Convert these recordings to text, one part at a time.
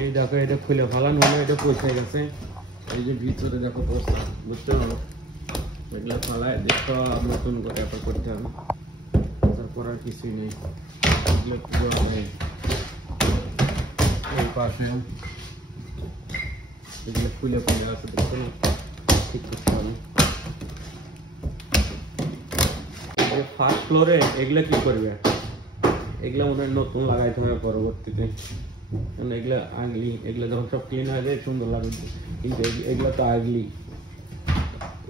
এই দেখো এটা খুলে ফেলানো হলো, এটা পৌঁছে গেছে। এই যে ভিতরে দেখো অবস্থা, বুঝতে পারো এগুলো ফেলায় দেখো নতুন করে ব্যাপার করতে হবে, তারপর আর কিছুই নেই। এগুলো পুরো এই পাশে এগুলো খুলে খুলে আসে দেখো ঠিক করতে হবে। ফার্স্ট ফ্লোরে এগুলা কি করবে, এগুলা মনে হয় নতুন লাগাইতে হবে পরবর্তীতে, কারণ এগুলা আগলি, এগুলা যখন সব ক্লিন হয়ে যায় সুন্দর লাগবে, কিন্তু এগুলা তো আগলি।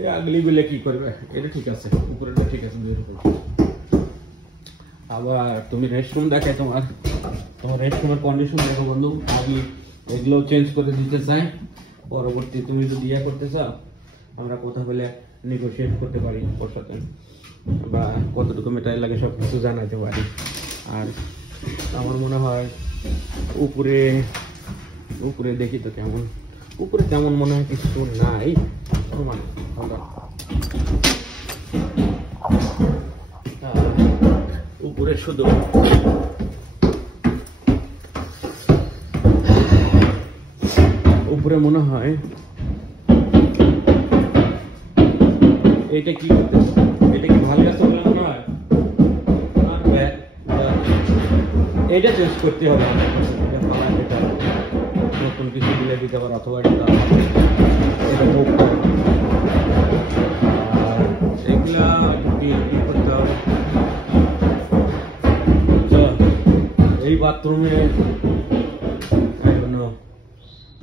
এই আগলি গুলো কি করবে, এটা ঠিক আছে, উপরেটা ঠিক আছে এরকম। আবার তুমি রেস্টরুম দেখায়, তোমার রেস্টরুমের কন্ডিশন দেখো বন্ধু, আমি এগুলো চেঞ্জ করে দিতে চাই। পরবর্তী তুমি যদি ইয়ে করতে চাও, আমরা কথা বলে নেগোশিয়েট করতে পারি ওর সাথে, বা কতটুকু মেটারিয়াল লাগে সব কিছু জানাতে পারি। আর আমার মনে হয় উপরে দেখি তো কেমন, উপরে তেমন মনে হয় কিছু নাই, উপরে শুধু উপরে মনে হয় এটা কি করতেছে, এটা কি ভালো আছে বলে মনে হয়, এটা চেঞ্জ করতে হবে, নতুন কিছু দিলে দিতে পারে, অথবা এটা মুভ করে। আর এগুলা কি করতে হবে, এই বাথরুমে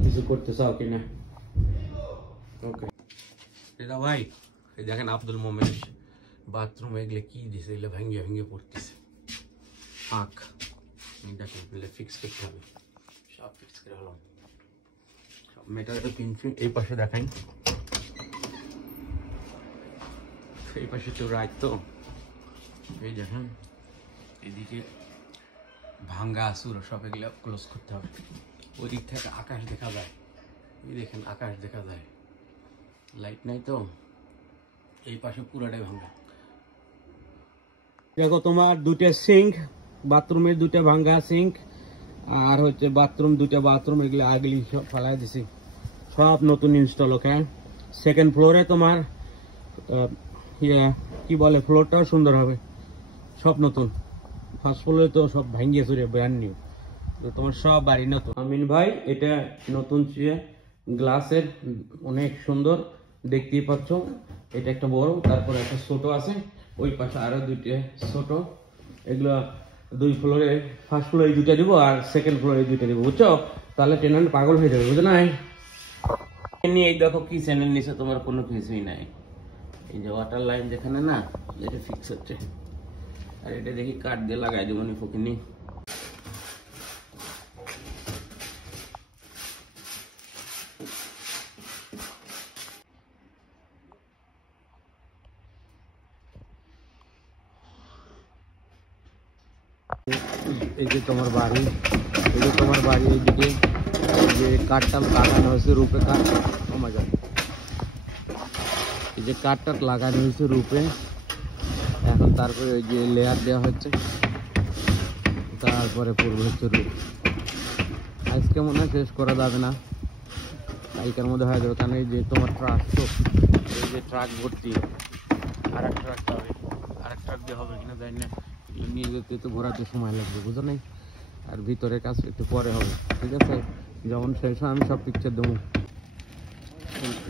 কিছু করতে চাও কিনা? ওকে এটা ভাই, এই দেখেন আব্দুল মোমেন বাথরুমে এগুলো কি দিছে, এগুলো ভেঙে ভেঙে পড়তেছে, আঁক দেখেন এগুলো ফিক্স করতে হবে, সব ফিক্স করে হলাম, সব মেটারের পিন ফিন। এই পাশে দেখাই, এই পাশে তো রাইট, তো এই দেখেন এদিকে ভাঙ্গা আসুর সব এগুলো ক্লোজ করতে হবে। ওই দিক থেকে আকাশ দেখা যায়, এই দেখেন আকাশ দেখা যায়, লাইট নাই তো, এই পাশে পুরাটাই ভাঙ্গা। দেখো তোমার দুটো সিঙ্ক, বাথরুমের দুটো ভাঙ্গা সিঙ্ক, আর হচ্ছে বাথরুম দুটো বাথরুম এগুলো আগলি সব ফালাই দিছি, সব নতুন ইনস্টল। ওকে, সেকেন্ড ফ্লোরে তোমার কি বলে, ফ্লোরটাও সুন্দর হবে, সব নতুন। ফার্স্ট ফ্লোরে তো সব ভাঙ্গিয়ে চুরে ব্র্যান্ড নিউ, তো তোমার সব বাড়ি নতুন। আমিন ভাই এটা নতুন গ্লাসের, অনেক সুন্দর দেখতেই পাচ্ছ। এটা একটা বড়, তারপরে একটা ছোট আছে, ওই পাশে আরো দুইটা ছোট। এগুলো দুই ফ্লোরে, ফার্স্ট ফ্লোরে দুইটা দিব আর সেকেন্ড ফ্লোরে দুইটা দিব, বুঝছো? তাহলে টেনান্ট পাগল হয়ে যাবে, বুঝো নাই? এই দেখো কি চ্যানেল নিচে তোমার কোনো কিছুই নাই, এই যে ওয়াটার লাইন যেখানে না, এটা ফিক্স হচ্ছে। আর এটা দেখি কাঠ দিয়ে লাগাই দেবো নি ফকিনি। এই যে তোমার বাড়ি, এই যে তোমার বাড়ি, এইদিকে যে কাঠটা লাগানো হয়েছে রূপে কাঠ, এই যে কাঠটা লাগানো হয়েছে রূপে, এখন তারপরে ওই যে লেয়ার দেওয়া হচ্ছে, তারপরে পূর্ব হচ্ছে রূপ। আজকে মনে হয় শেষ করা যাবে না, কালকের মধ্যে হয়ে যাবে, কারণ এই যে তোমার ট্রাক, তো এই যে ট্রাক ভর্তি, আর এক ট্রাক হবে, আর এক ট্রাক দিয়ে হবে কিনা জানি না, নিয়ে যেতে তো ঘোরাতে সময় লাগবে, বুঝো নাই? আর ভিতরের কাজ একটু পরে হবে, ঠিক আছে? যখন শেষ হয় আমি সব পিকচার দেবো।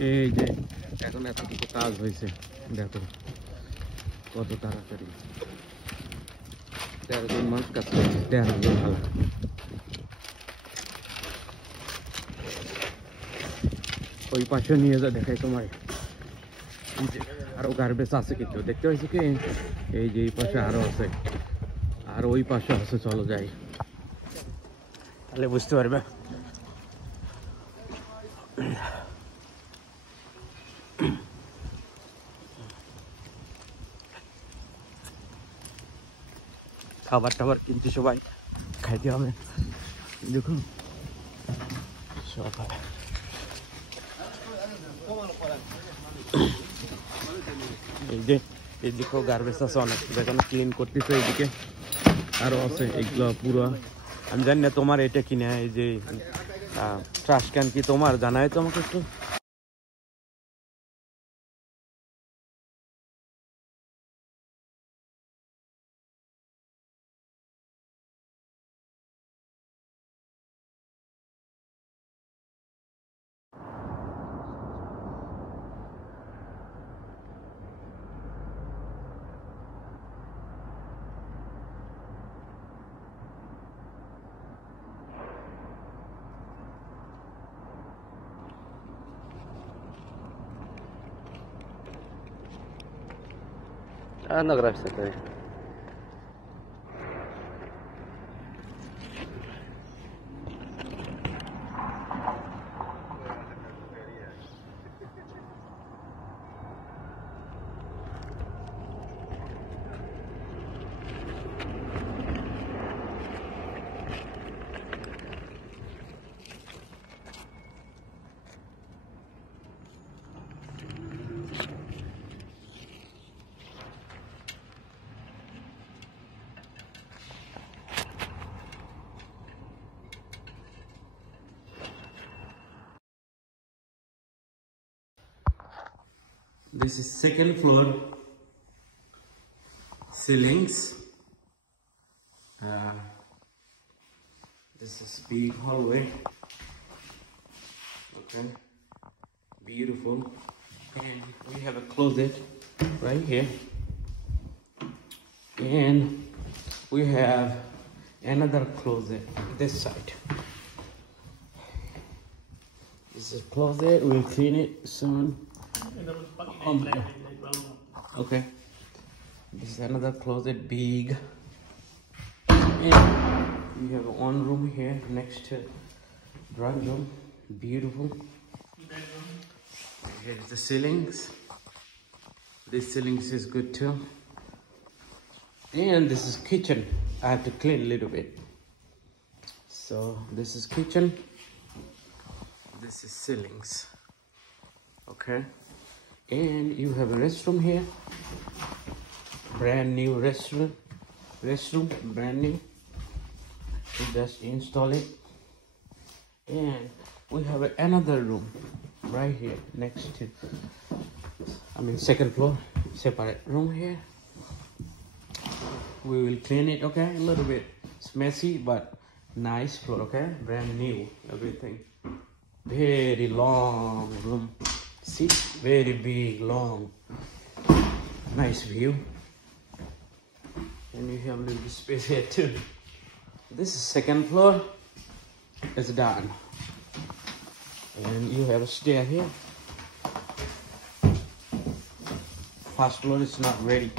এই যে এখন এতটুকু কাজ হয়েছে, দেখো কত তাড়াতাড়ি, 13 জন মানুষ কাজ করছে, 13 জন ভালো। ওই পাশে নিয়ে যা দেখাই তোমার, আরো গার্বেজ আছে কিন্তু, দেখতে পাইছো কি? এই যে এই পাশে আরো আছে, আর ওই পাশে আছে, চলো যাই, তাহলে বুঝতে পারবে। খাবার টাবার কিনতে সবাই খাইতে হবে, দেখুন সব হবে। এই যে এদিকেও গার্বেজ আছে অনেক, যেখানে ক্লিন করতেছে, এইদিকে আরো আছে, এইগুলো পুরো আমি জানি না তোমার এটা কিনা, এই যে ট্রাশ ক্যান কি তোমার জানাই তো আমাকে একটু। Nagrać tutaj. This is second floor ceilings. This is big hallway. Okay, beautiful. And we have a closet right here, and we have another closet this side. This is closet. We'll clean it soon. Okay, this is another closet, big, and we have one room here next to drawing room, beautiful. Here's the ceilings. This ceilings is good too, and this is kitchen. I have to clean a little bit. So this is kitchen. This is ceilings. Okay. And you have a restroom here, brand new restroom, brand new. You just install it, and we have another room right here next to, second floor, separate room here. We will clean it, okay, a little bit. It's messy, but nice floor, okay, brand new, everything. Very long room. See, very big, long, nice view. And you have a little space here too. This is second floor. It's done. And you have a stair here. First floor is not ready.